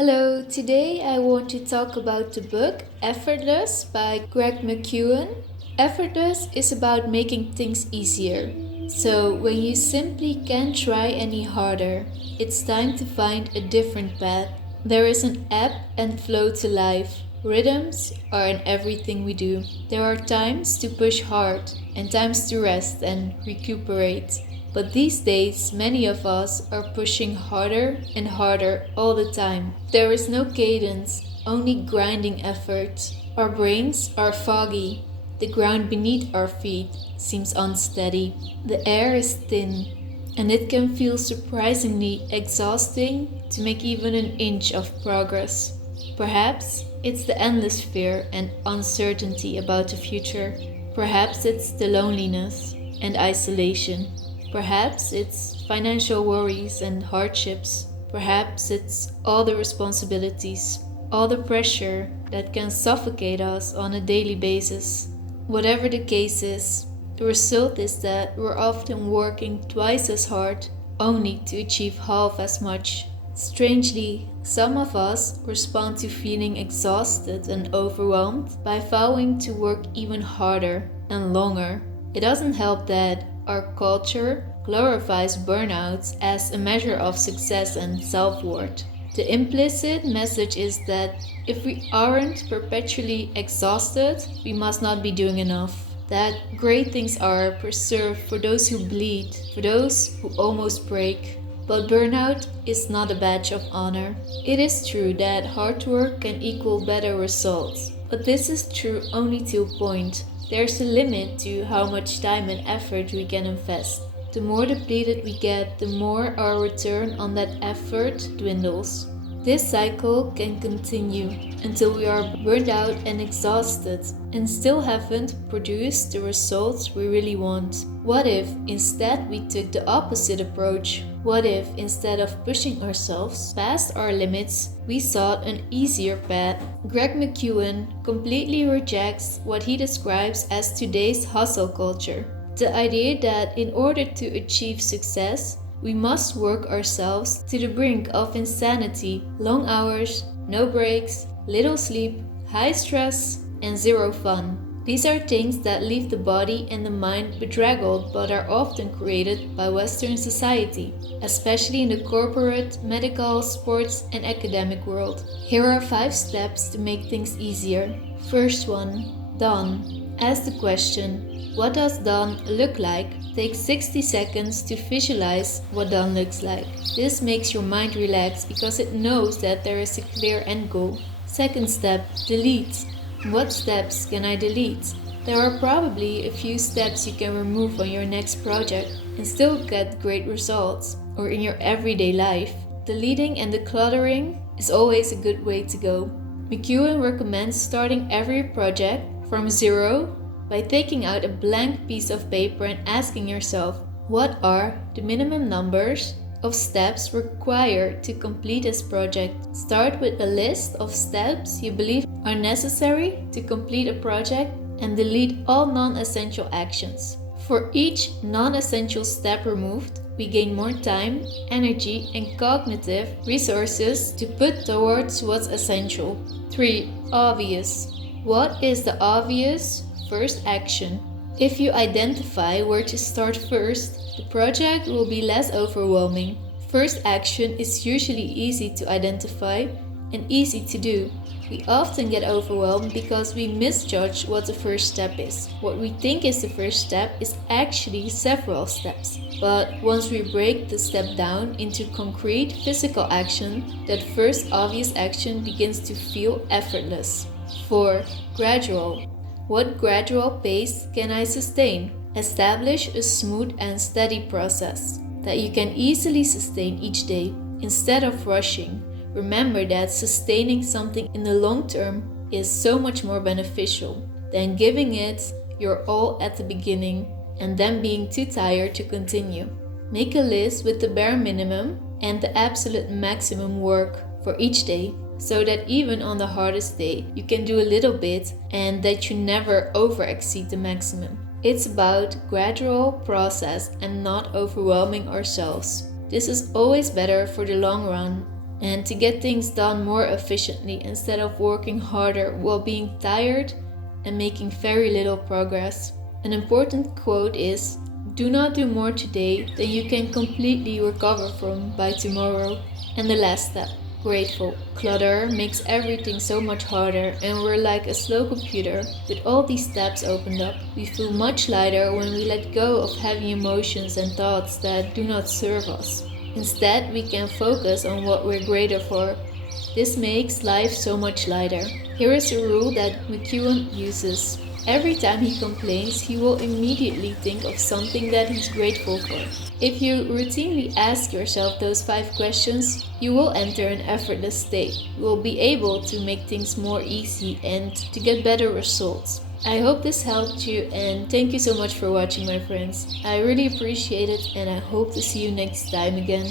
Hello, today I want to talk about the book Effortless by Greg McKeown. Effortless is about making things easier. So, when you simply can't try any harder, it's time to find a different path. There is an ebb and flow to life. Rhythms are in everything we do. There are times to push hard and times to rest and recuperate. But these days, many of us are pushing harder and harder all the time. There is no cadence, only grinding effort. Our brains are foggy. The ground beneath our feet seems unsteady. The air is thin, and it can feel surprisingly exhausting to make even an inch of progress. Perhaps it's the endless fear and uncertainty about the future. Perhaps it's the loneliness and isolation. Perhaps it's financial worries and hardships. Perhaps it's all the responsibilities, all the pressure that can suffocate us on a daily basis. Whatever the case is, the result is that we're often working twice as hard only to achieve half as much. Strangely, some of us respond to feeling exhausted and overwhelmed by vowing to work even harder and longer. It doesn't help that our culture glorifies burnouts as a measure of success and self-worth. The implicit message is that if we aren't perpetually exhausted, we must not be doing enough. That great things are preserved for those who bleed, for those who almost break. But burnout is not a badge of honor. It is true that hard work can equal better results, but this is true only to a point. There's a limit to how much time and effort we can invest. The more depleted we get, the more our return on that effort dwindles. This cycle can continue until we are burned out and exhausted and still haven't produced the results we really want. What if instead we took the opposite approach? What if instead of pushing ourselves past our limits, we sought an easier path? Greg McKeown completely rejects what he describes as today's hustle culture. The idea that in order to achieve success, we must work ourselves to the brink of insanity, long hours, no breaks, little sleep, high stress, and zero fun. These are things that leave the body and the mind bedraggled but are often created by Western society, especially in the corporate, medical, sports, and academic world. Here are 5 steps to make things easier. First one, done. Ask the question, what does done look like? Take 60 seconds to visualize what done looks like. This makes your mind relax because it knows that there is a clear end goal. Second step, delete. What steps can I delete? There are probably a few steps you can remove on your next project and still get great results, or in your everyday life. Deleting and decluttering is always a good way to go. McKeown recommends starting every project from zero by taking out a blank piece of paper and asking yourself, what are the minimum numbers of steps required to complete this project? Start with a list of steps you believe are necessary to complete a project and delete all non-essential actions. For each non-essential step removed, we gain more time, energy, and cognitive resources to put towards what's essential. 3. Obvious. What is the obvious first action? If you identify where to start first, the project will be less overwhelming. First action is usually easy to identify and easy to do. We often get overwhelmed because we misjudge what the first step is. What we think is the first step is actually several steps. But once we break the step down into concrete physical action, that first obvious action begins to feel effortless. 4. Gradual. What gradual pace can I sustain? Establish a smooth and steady process that you can easily sustain each day. Instead of rushing, remember that sustaining something in the long term is so much more beneficial than giving it your all at the beginning and then being too tired to continue. Make a list with the bare minimum and the absolute maximum work for each day, so that even on the hardest day, you can do a little bit and that you never over-exceed the maximum. It's about gradual process and not overwhelming ourselves. This is always better for the long run. and to get things done more efficiently instead of working harder while being tired and making very little progress. An important quote is, "Do not do more today than you can completely recover from by tomorrow." And the last step, grateful. Clutter makes everything so much harder, and we're like a slow computer. With all these tabs opened up, we feel much lighter when we let go of heavy emotions and thoughts that do not serve us. Instead, we can focus on what we're grateful for. This makes life so much lighter. Here is a rule that McKeown uses. Every time he complains, he will immediately think of something that he's grateful for. If you routinely ask yourself those 5 questions, you will enter an effortless state. You will be able to make things more easy and to get better results. I hope this helped you, and thank you so much for watching, my friends. I really appreciate it, and I hope to see you next time again.